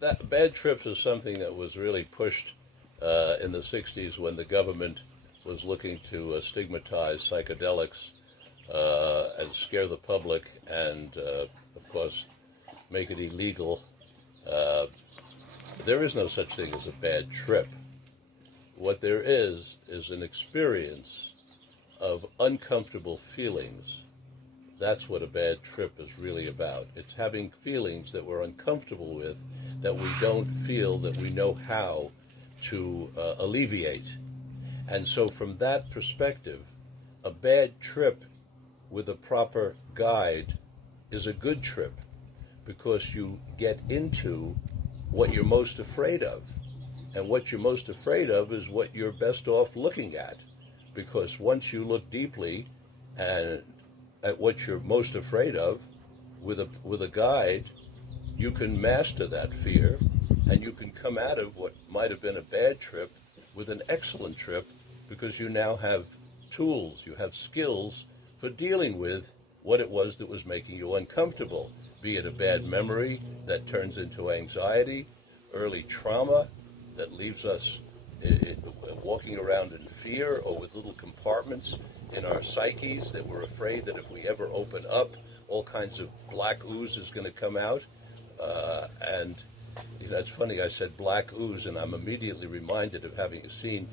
that bad trips is something that was really pushed in the 60s when the government was looking to stigmatize psychedelics and scare the public and, of course, make it illegal. Uh, there is no such thing as a bad trip. What there is an experience of uncomfortable feelings. That's what a bad trip is really about. It's having feelings that we're uncomfortable with, that we don't feel that we know how to alleviate. And so from that perspective, a bad trip with a proper guide is a good trip because you get into what you're most afraid of. And what you're most afraid of is what you're best off looking at. Because once you look deeply and at what you're most afraid of with a guide, you can master that fear and you can come out of what might have been a bad trip with an excellent trip because you now have tools, you have skills for dealing with what it was that was making you uncomfortable, be it a bad memory that turns into anxiety, early trauma that leaves us walking around in fear or with little compartments in our psyches that we're afraid that if we ever open up, all kinds of black ooze is going to come out. And you know, it's funny, I said black ooze, and I'm immediately reminded of having seen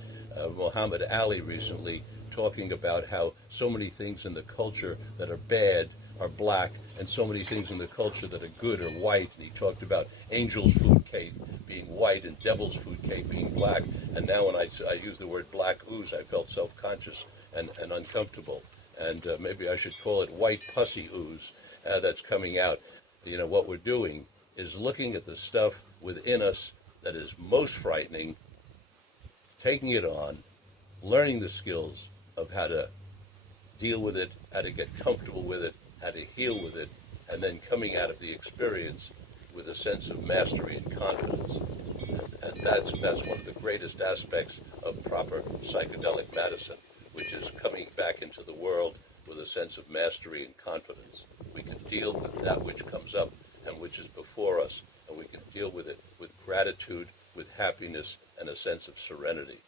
Muhammad Ali recently talking about how so many things in the culture that are bad are black, and so many things in the culture that are good are white. And he talked about angel's food cake being white and devil's food cake being black. And now when I use the word black ooze, I felt self-conscious and uncomfortable. And maybe I should call it white pussy ooze that's coming out. You know, what we're doing is looking at the stuff within us that is most frightening, taking it on, learning the skills of how to deal with it, how to get comfortable with it, how to heal with it, and then coming out of the experience with a sense of mastery and confidence. And that's one of the greatest aspects of proper psychedelic medicine, which is coming back into the world with a sense of mastery and confidence. We can deal with that which comes up and which is before us, and we can deal with it with gratitude, with happiness, and a sense of serenity.